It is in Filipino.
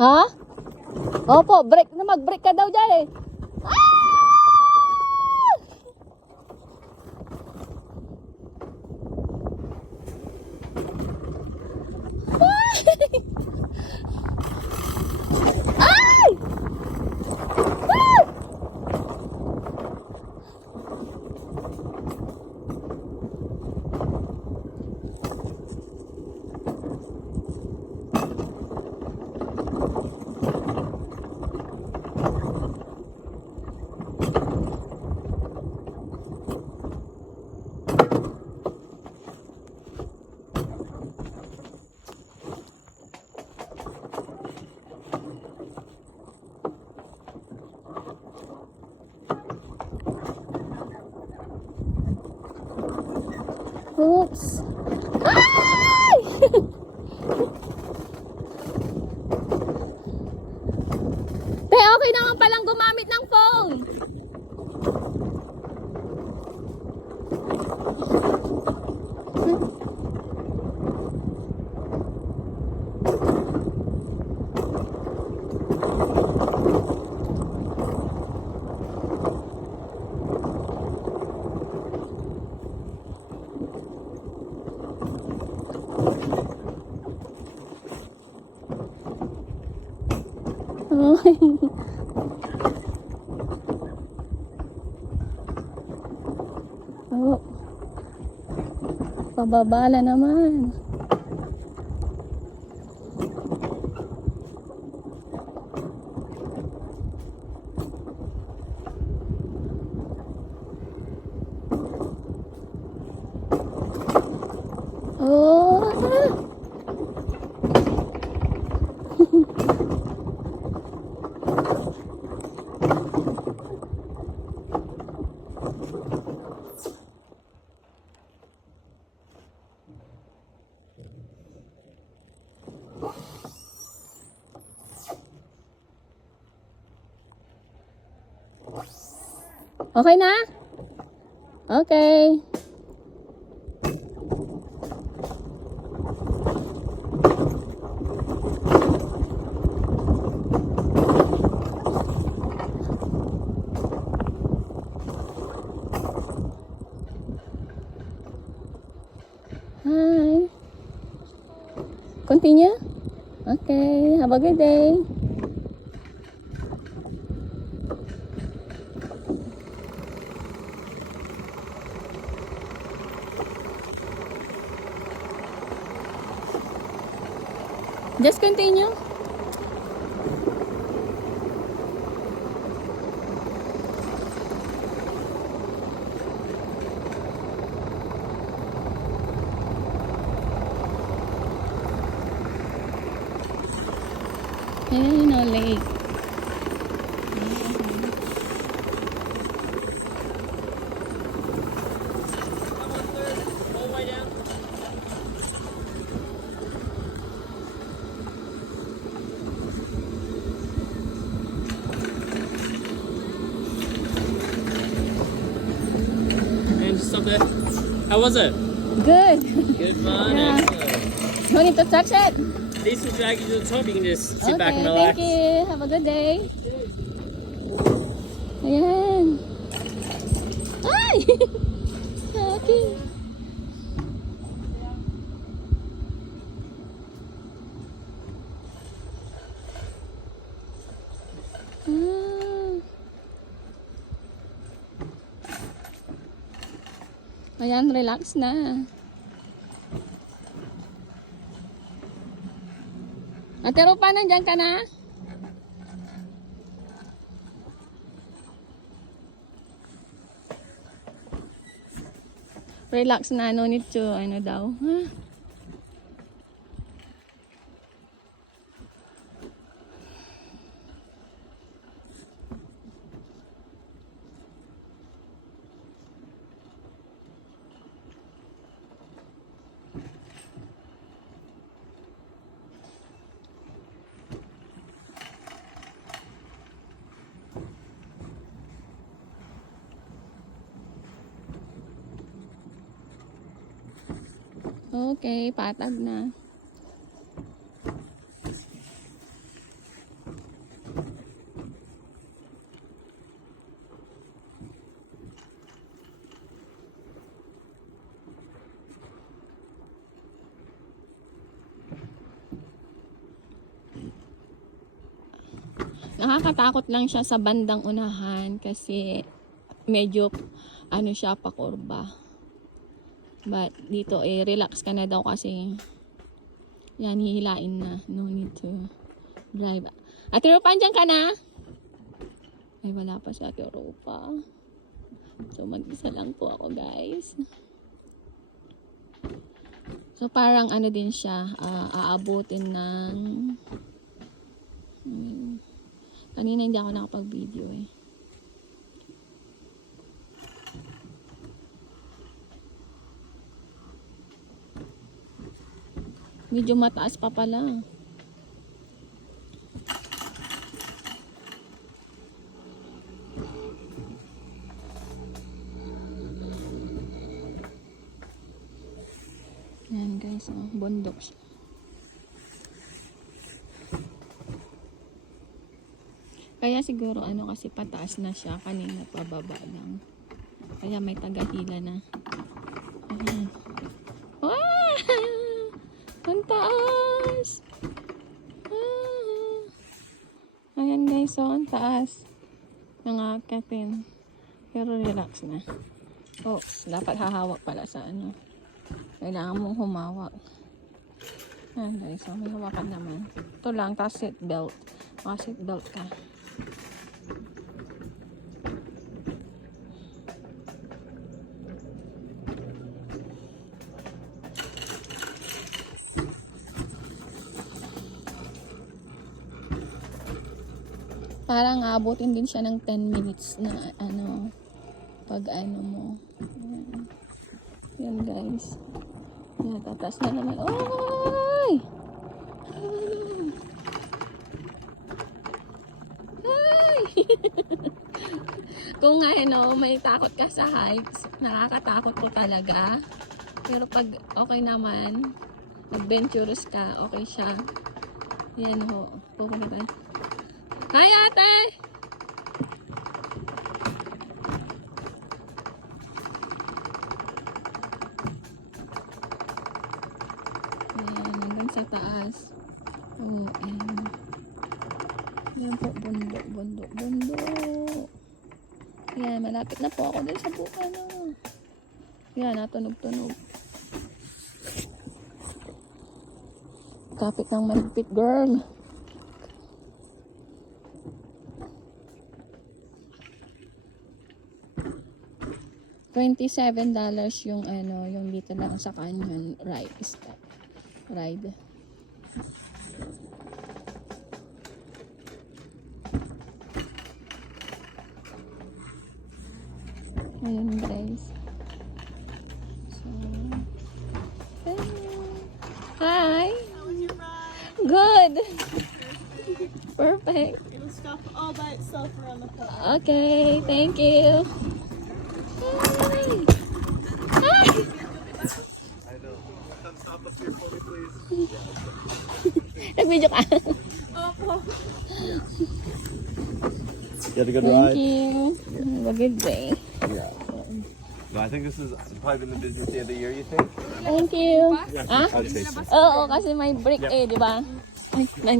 Ha? Opo, break na, mag-break ka daw dyan eh. Ay! Oops. Ay! Te, okay naman palang gumamit ng phone. Oh. Pababala naman. Oh. Okay na? Okay. Hi. Continue? Okay. Have a good day. Just continue. Hey, no late. How was it? Good. Good fun. Yeah. Excellent. No need to touch it. These will drag you to the top. You can just sit back Okay, and relax. thank you. Have a good day. Ayan. Ay! Okay. Ayan, relax na. Ate Rupa, nandyan ka na? Relax na, no need to, ano daw. Okay, patag na. Nakakatakot lang siya sa bandang unahan kasi medyo ano siya pakurba. But dito relax ka na daw kasi yan, hihilain na. No need to drive. Ate Rupa, andyan ka na? Ay, wala pa si Ate Rupa. So, mag-isa lang po ako, guys. So, parang ano din siya, aabutin ng... kanina hindi ako nakapag-video eh. Medyo mataas pa pala. Yan guys, bundok siya. Kaya siguro ano kasi pataas na siya, kanina pababa lang. Kaya may tagahila na. Ayan. Wow! Ang taas! Ayan guys, so ang taas. Nangakatin. Pero relax na. Oh, dapat hahawak pala sa ano. Kailangan mong humawak. Ayan guys, so may hawakan naman. Ito lang, tapos seatbelt. Seatbelt ka. Parang abutin din siya ng 10 minutes na ano, pag ano mo. Yan guys. Yan, tatas na naman. Oy! Ay! Kung ano, may takot ka sa heights, nakakatakot po talaga. Pero pag okay naman, adventurous ka, okay siya. Yan ho. Pupunta tayo. Hi ate! Ayan, hanggang sa taas. Oh, ayan. Ayan po, bundok, bundok, bundok. Ayan, malapit na po ako dun sa buka na. Ayan, natunog-tunog. Kapit ng malupit, girl. $27 yung ano, yung dito lang sa canyon ride. Ayun guys. So, hi. How was your ride? Good. Perfect. It'll stop all by itself around the park. Okay, thank you. Hi. Hi. I know. Come stop up here for me, please. Nag-video ka. You had a good Thank ride? you. Have a good day. Yeah. No, I think this is probably been the busiest day of the year, you think? Thank you. Ah? I'd say so. Oo, kasi may break eh, di ba? Ay,